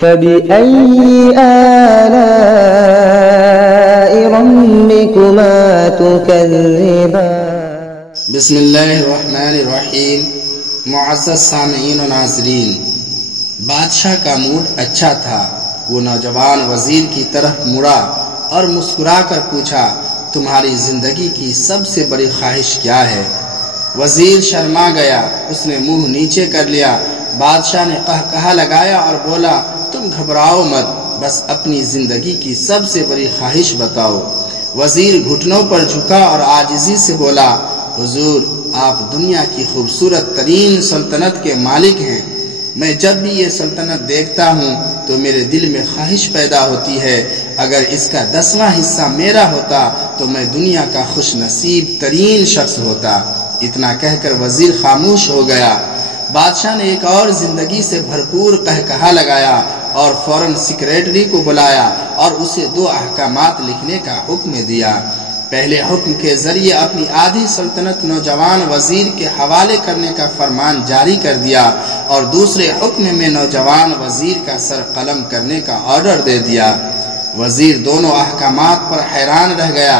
فبأي آلاء ربكما تكذبان بسم اللہ الرحمن الرحیم۔ معزز سامعین و ناظرین، بادشاہ کا موڈ اچھا تھا۔ وہ نوجوان وزیر کی طرف مڑا اور مسکرا کر پوچھا، تمہاری زندگی کی سب سے بڑی خواہش کیا ہے؟ وزیر شرما گیا، اس نے منہ نیچے کر لیا۔ بادشاہ نے قہقہا لگایا اور بولا، تم گھبراؤ مت، بس اپنی زندگی کی سب سے بڑی خواہش بتاؤ۔ وزیر گھٹنوں پر جھکا اور عاجزی سے بولا، حضور، آپ دنیا کی خوبصورت ترین سلطنت کے مالک ہیں۔ میں جب بھی یہ سلطنت دیکھتا ہوں تو میرے دل میں خواہش پیدا ہوتی ہے، اگر اس کا 10واں حصہ میرا ہوتا تو میں دنیا کا خوش نصیب ترین شخص ہوتا۔ اتنا کہہ کر وزیر خاموش ہو گیا۔ بادشاہ نے ایک اور زندگی سے بھرپور قہقہا لگایا اور فوراً سیکریٹری کو بلایا اور اسے 2 احکامات لکھنے کا حکم دیا۔ پہلے حکم کے ذریعے اپنی آدھی سلطنت نوجوان وزیر کے حوالے کرنے کا فرمان جاری کر دیا اور دوسرے حکم میں نوجوان وزیر کا سر قلم کرنے کا آرڈر دے دیا۔ وزیر دونوں احکامات پر حیران رہ گیا۔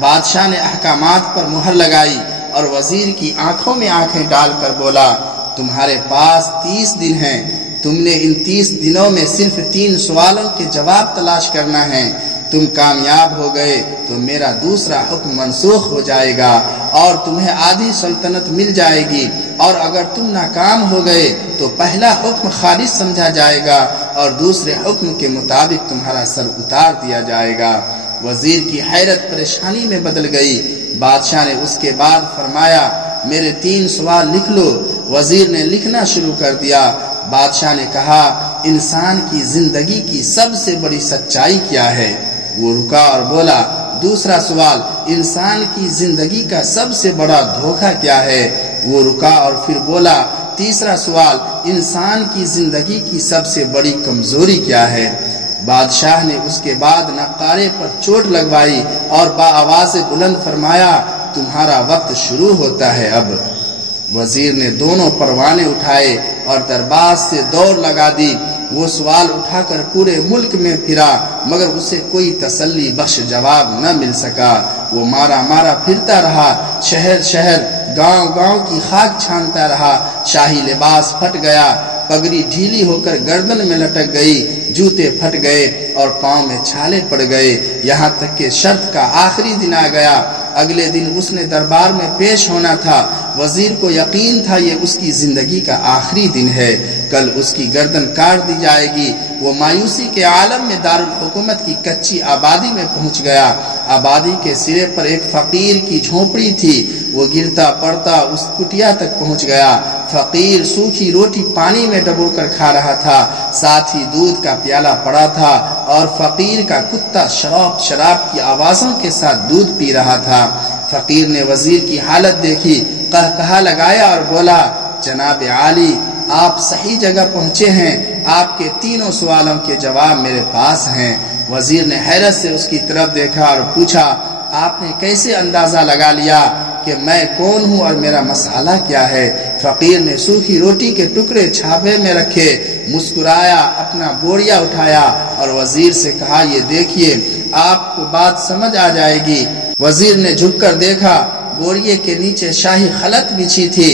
بادشاہ نے احکامات پر مہر لگائی اور وزیر کی آنکھوں میں آنکھیں ڈال کر بولا، تمہارے پاس 30 دن ہیں۔ تم نے ان 30 دنوں میں صرف 3 سوالوں کے جواب تلاش کرنا ہے۔ تم کامیاب ہو گئے تو میرا دوسرا حکم منسوخ ہو جائے گا اور تمہیں آدھی سلطنت مل جائے گی، اور اگر تم ناکام ہو گئے تو پہلا حکم خارج سمجھا جائے گا اور دوسرے حکم کے مطابق تمہارا سر اتار دیا جائے گا۔ وزیر کی حیرت پریشانی میں بدل گئی۔ بادشاہ نے اس کے بعد فرمایا، میرے 3 سوال لکھ لو۔ وزیر نے لکھنا شروع کر دیا۔ بادشاہ نے کہا، انسان کی زندگی کی سب سے بڑی سچائی کیا ہے؟ وہ رکا اور بولا، دوسرا سوال، انسان کی زندگی کا سب سے بڑا دھوکہ کیا ہے؟ وہ رکا اور پھر بولا، تیسرا سوال، انسان کی زندگی کی سب سے بڑی کمزوری کیا ہے؟ بادشاہ نے اس کے بعد نقارے پر چوٹ لگوائی اور بآواز بلند فرمایا، تمہارا وقت شروع ہوتا ہے اب۔ وزیر نے دونوں پروانے اٹھائے اور دربار سے دوڑ لگا دی۔ وہ سوال اٹھا کر پورے ملک میں پھرا مگر اسے کوئی تسلی بخش جواب نہ مل سکا۔ وہ مارا مارا پھرتا رہا، شہر شہر، گاؤں گاؤں کی خاک چھانتا رہا۔ شاہی لباس پھٹ گیا، پگڑی ڈھیلی ہو کر گردن میں لٹک گئی، جوتے پھٹ گئے اور پاؤں میں چھالے پڑ گئے، یہاں تک کہ شرط کا آخری دن آ گیا۔ اگلے دن اس نے دربار میں پیش ہونا تھا۔ وزیر کو یقین تھا یہ اس کی زندگی کا آخری دن ہے، کل اس کی گردن کاٹ دی جائے گی۔ وہ مایوسی کے عالم میں دارالحکومت کی کچی آبادی میں پہنچ گیا۔ آبادی کے سرے پر ایک فقیر کی جھونپڑی تھی۔ وہ گرتا پڑتا اس کٹیا تک پہنچ گیا۔ فقیر سوکھی روٹی پانی میں ڈبو کر کھا رہا تھا، ساتھ ہی دودھ کا پیالہ پڑا تھا اور فقیر کا کتا شراب شراب کی آوازوں کے ساتھ دودھ پی رہا تھا۔ فقیر نے وزیر کی حالت دیکھی، قہقہا لگایا اور بولا، جناب عالی، آپ صحیح جگہ پہنچے ہیں، آپ کے 3 سوالوں کے جواب میرے پاس ہیں۔ وزیر نے حیرت سے اس کی طرف دیکھا اور پوچھا، آپ نے کیسے اندازہ لگا لیا کہ میں کون ہوں اور میرا مسئلہ کیا ہے؟ فقیر نے سوکھی روٹی کے ٹکڑے چھاپے میں رکھے، مسکرایا، اپنا بوریا اٹھایا اور وزیر سے کہا، یہ دیکھیے، آپ کو بات سمجھ آ جائے گی۔ وزیر نے جھک کر دیکھا، بوریے کے نیچے شاہی خلط بچھی تھی،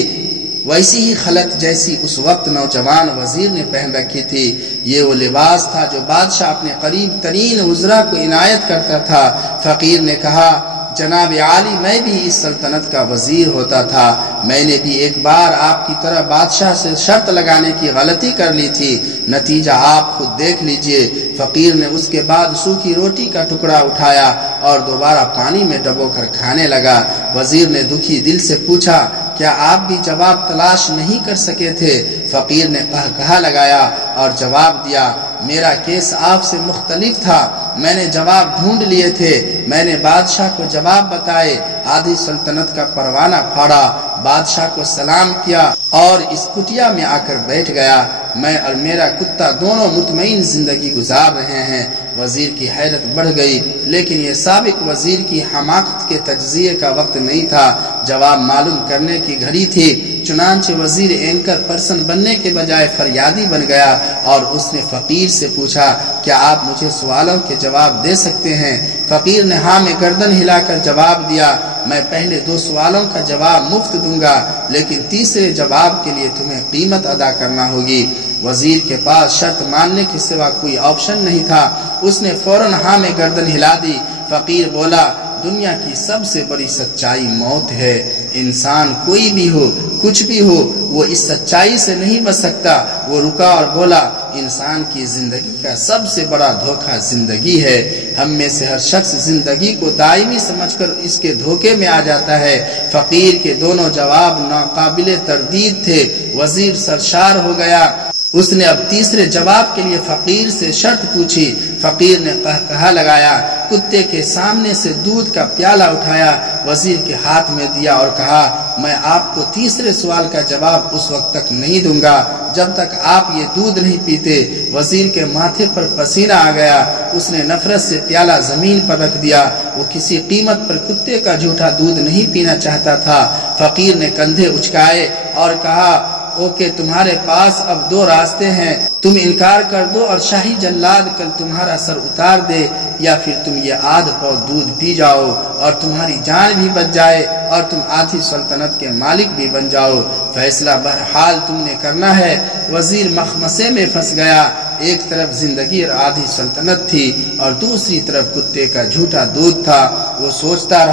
ویسی ہی خلط جیسی اس وقت نوجوان وزیر نے پہن رکھی تھی۔ یہ وہ لباس تھا جو بادشاہ اپنے قریب ترین وزراء کو عنایت کرتا تھا۔ فقیر نے کہا، جناب عالی، میں بھی اس سلطنت کا وزیر ہوتا تھا، میں نے بھی ایک بار آپ کی طرح بادشاہ سے شرط لگانے کی غلطی کر لی تھی، نتیجہ آپ خود دیکھ لیجئے۔ فقیر نے اس کے بعد سوکھی روٹی کا ٹکڑا اٹھایا اور دوبارہ پانی میں ڈبو کر کھانے لگا۔ وزیر نے دکھی دل سے پوچھا، کیا آپ بھی جواب تلاش نہیں کر سکے تھے؟ فقیر نے قہقہا لگایا اور جواب دیا، میرا کیس آپ سے مختلف تھا، میں نے جواب ڈھونڈ لیے تھے، میں نے بادشاہ کو جواب بتائے، آدھی سلطنت کا پروانہ پھاڑا، بادشاہ کو سلام کیا اور اس کٹیا میں آ کر بیٹھ گیا۔ میں اور میرا کتا دونوں مطمئن زندگی گزار رہے ہیں۔ وزیر کی حیرت بڑھ گئی، لیکن یہ سابق وزیر کی حماقت کے تجزیے کا وقت نہیں تھا، جواب معلوم کرنے کی گھڑی تھی۔ چنانچہ وزیر اینکر پرسن بننے کے بجائے فریادی بن گیا اور اس نے فقیر سے پوچھا، کیا آپ مجھے سوالوں کے جواب دے سکتے ہیں؟ فقیر نے ہاں میں گردن ہلا کر جواب دیا، میں پہلے 2 سوالوں کا جواب مفت دوں گا، لیکن تیسرے جواب کے لیے تمہیں قیمت ادا کرنا ہوگی۔ وزیر کے پاس شرط ماننے کے سوا کوئی آپشن نہیں تھا، اس نے فوراً ہاں میں گردن ہلا دی۔ فقیر بولا، دنیا کی سب سے بڑی سچائی موت ہے۔ انسان کوئی بھی ہو، کچھ بھی ہو، وہ اس سچائی سے نہیں بچ سکتا۔ وہ رکا اور بولا، انسان کی زندگی کا سب سے بڑا دھوکہ زندگی ہے۔ ہم میں سے ہر شخص زندگی کو دائمی سمجھ کر اس کے دھوکے میں آ جاتا ہے۔ فقیر کے دونوں جواب ناقابل تردید تھے۔ وزیر سرشار ہو گیا۔ اس نے اب تیسرے جواب کے لیے فقیر سے شرط پوچھی۔ فقیر نے کہا لگایا، کتے کے سامنے سے دودھ کا پیالہ اٹھایا، وزیر کے ہاتھ میں دیا اور کہا، میں آپ کو تیسرے سوال کا جواب اس وقت تک نہیں دوں گا جب تک آپ یہ دودھ نہیں پیتے۔ وزیر کے ماتھے پر پسینہ آ گیا، اس نے نفرت سے پیالہ زمین پر رکھ دیا۔ وہ کسی قیمت پر کتے کا جھوٹا دودھ نہیں پینا چاہتا تھا۔ فقیر نے کندھے اچکائے اور کہا، اوکے، تمہارے پاس اب 2 راستے ہیں، تم انکار کر دو اور شاہی جلاد کل تمہارا سر اتار دے، یا پھر تم یہ آدھ پاؤ دودھ پی جاؤ اور تمہاری جان بھی بچ جائے اور تم آدھی سلطنت کے مالک بھی بن جاؤ۔ فیصلہ بہرحال تم نے کرنا ہے۔ وزیر مخمسے میں پھنس گیا۔ ایک طرف زندگی اور آدھی سلطنت تھی اور دوسری طرف کتے کا جھوٹا دودھ تھا۔ وہ سوچتا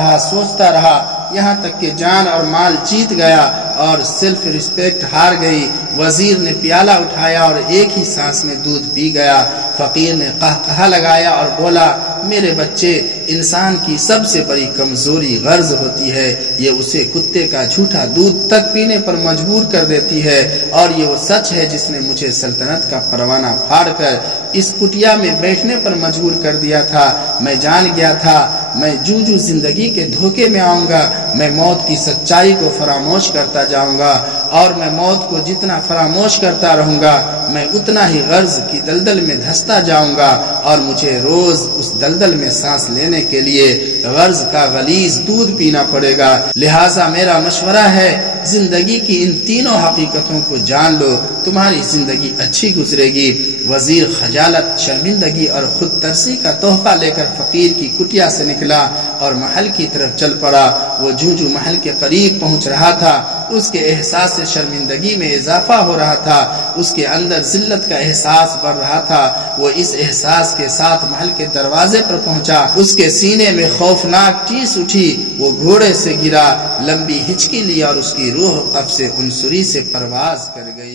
رہا یہاں تک کہ جان اور مال جیت گیا اور سیلف ریسپیکٹ ہار گئی۔ وزیر نے پیالہ اٹھایا اور ایک ہی سانس میں دودھ پی گیا۔ فقیر نے قہقہا لگایا اور بولا، میرے بچے، انسان کی سب سے بڑی کمزوری غرض ہوتی ہے، یہ اسے کتے کا جھوٹا دودھ تک پینے پر مجبور کر دیتی ہے، اور یہ وہ سچ ہے جس نے مجھے سلطنت کا پروانہ پھاڑ کر اس کٹیا میں بیٹھنے پر مجبور کر دیا تھا۔ میں جان گیا تھا میں جو زندگی کے دھوکے میں آؤں گا، میں موت کی سچائی کو فراموش کرتا جاؤں گا، اور میں موت کو جتنا فراموش کرتا رہوں گا میں اتنا ہی غرض کی دلدل میں دھستا جاؤں گا، اور مجھے روز اس دلدل میں سانس لینے کے لیے غرض کا غلیظ دودھ پینا پڑے گا۔ لہٰذا میرا مشورہ ہے، زندگی کی ان تینوں حقیقتوں کو جان لو، تمہاری زندگی اچھی گزرے گی۔ وزیر خجالت، شرمندگی اور خود ترسی کا تحفہ لے کر فقیر کی کٹیا سے نکلا اور محل کی طرف چل پڑا۔ وہ جو محل کے قریب پہنچ رہا تھا، اس کے احساس سے شرمندگی میں اضافہ ہو رہا تھا، اس کے اندر ذلت کا احساس بڑھ رہا تھا۔ وہ اس احساس کے ساتھ محل کے دروازے پر پہنچا، اس کے سینے میں خوفناک ٹیس اٹھی، وہ گھوڑے سے گرا، لمبی ہچکی لی اور اس کی روح قفس عنصری سے پرواز کر گئی۔